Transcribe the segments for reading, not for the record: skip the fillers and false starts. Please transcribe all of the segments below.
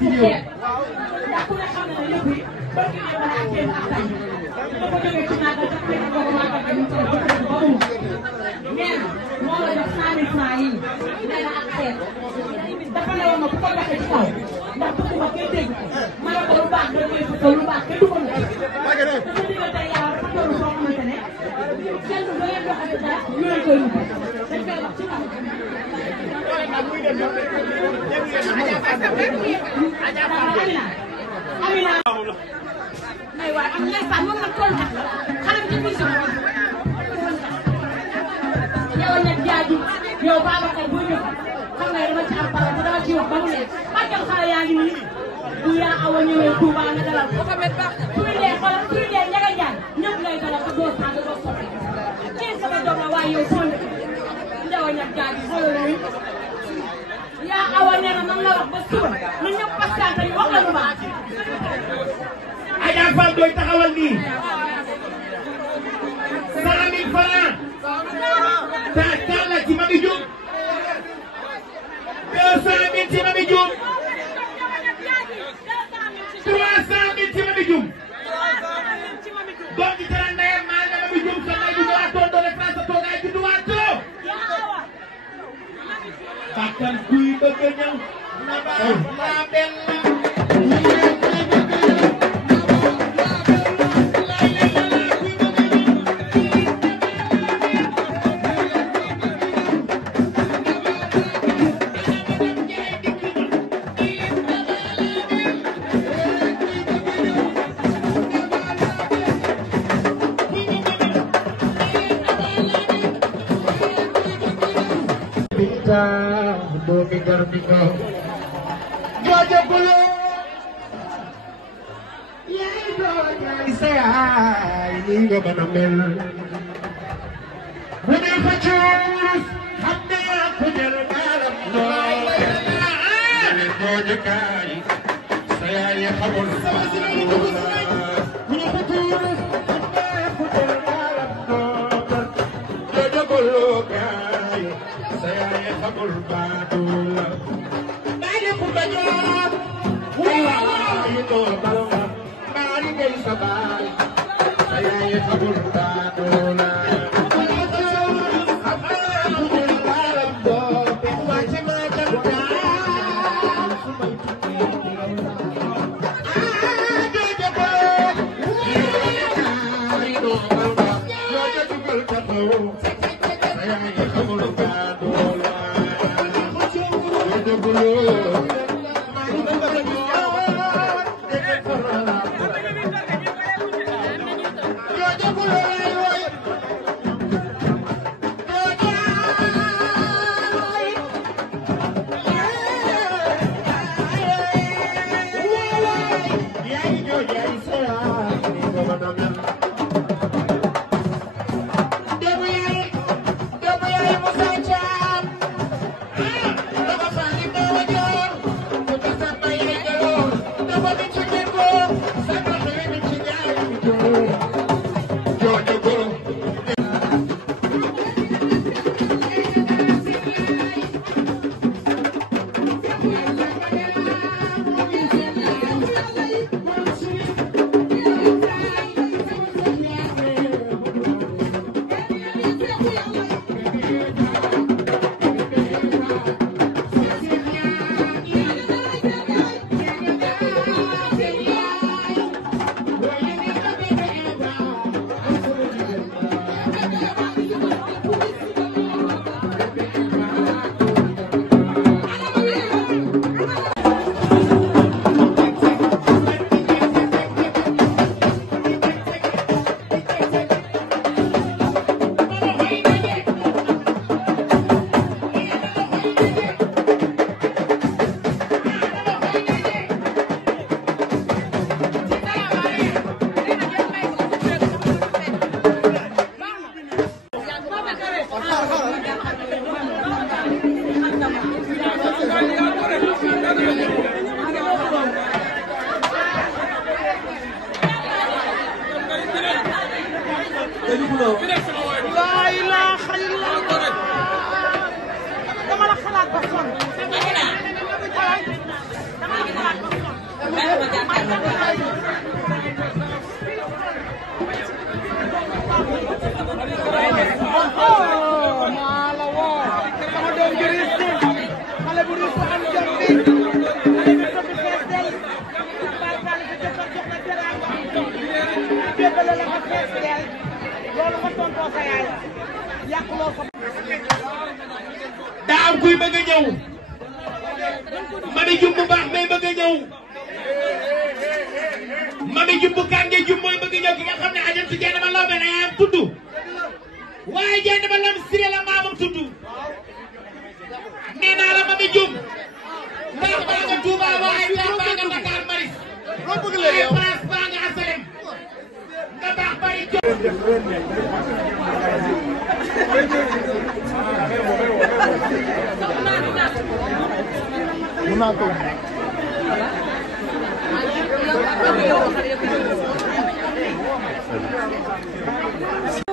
bu xeeb ndax ku ne xam na ne yëpp yi bëgg na mën a ak kenn ak tay dafa jógee ci màggal sax fekk nga ko màggal bi ñu ko ba mu nee na moo la jox 100 000 francs yi nee na ak xeet dafa ne woon ma bu ko joxee ci kaw ndax bëgguma kenn dégg ko ma ne ko lu baax da koy fëkkal lu baax kenn du ko mën dafa diggante yàlla dafa toll foo xamante ne kenn du ngeen joxante dara ñu leen koy yóbbu dañ koy wax ci kaw Amina ay waay am ndeysaan moom nag tool tax xale bi ci biir sama yow nag jaaju yow Babacar boo ñëw xam nga dama ci am parole te dama ciy wax ba mu nekk màggal xale yaa ngi nii bu yaa awa ñëwee Touba nga dalal ko kuy dee xoolal kuy dee Ndiaga Ndiaye ñëpp lay dalal te doo sànq doo soppi kii sama doom la waaye yow foo nekk yow nag jaaju xoolal loolu yaa awa nee na nan la wax ba suba ñun ñëpp patiente yi wax la lu baax. Adja Fall doy taxawal nii 100 000 francs la ci Mami Dioum 200 000 ci Mami Dioum 300 000 ci Mami Dioum doom ji dara ndeyam maa na Mami Dioum sa nay du ñëwaatoo doole France toogaay bi du waatoo bakkan kuy bëgg ñëw na baax maa benn doomi Garmingo jooja bulo yaay dooñaay sa yaay ni nga mën a mel bu ne fa cuurus xam naa ku jël maalam nooy jooja kaay sa yaay xamul bu ne fa cuurus xam naa ku jël maalam nooy jooja bulo kaay sa yaay xamul baadula baale ku bañoon waaw doo balma baali ngay sa baay sa yaay xamul baadula daa am kuy bëgg a ñëw mami jum bu baax may bëgg a ñëw mami jum bu kànge jum mooy bëgg a ñëw ki nga xam ne ajam si jenn ba lawbe na yaayam tudd waaye jenn ba lam siré la maamam tudd nee naa la mami jum ndax baa nga Touba waaye ndax baa nga Dakar Maris waaye France baa nga Asalem nga baax bari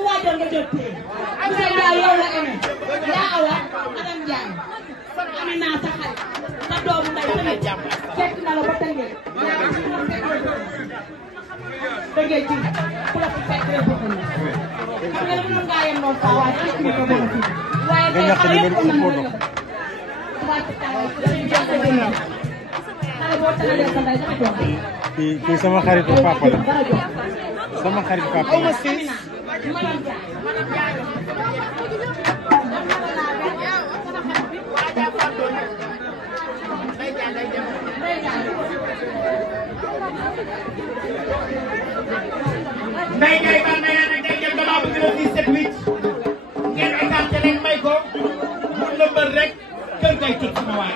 waajal nga jot tey monsieur Ndiaye yow la amee yaa awa madame Ndiaye Amina sa xarit sa doomu nday tamit fekk na la ba tëngee tëngee ci ku la fi fekk rek bëgg na xam nga mënoon ngaa yem noonu saa waaye fekk na ko bëgg ci waaye tey xale yëpp am nañu la xale boo tënalee sa nday dafa jox kii sama xaritu papa la sama xaritu papa la Ndeye Ndiaye ba Ndeye nag day dem damaa bëgg na 17 8 ngeen écarté leen may ko mun na mbër rek kër gay tëj sama waay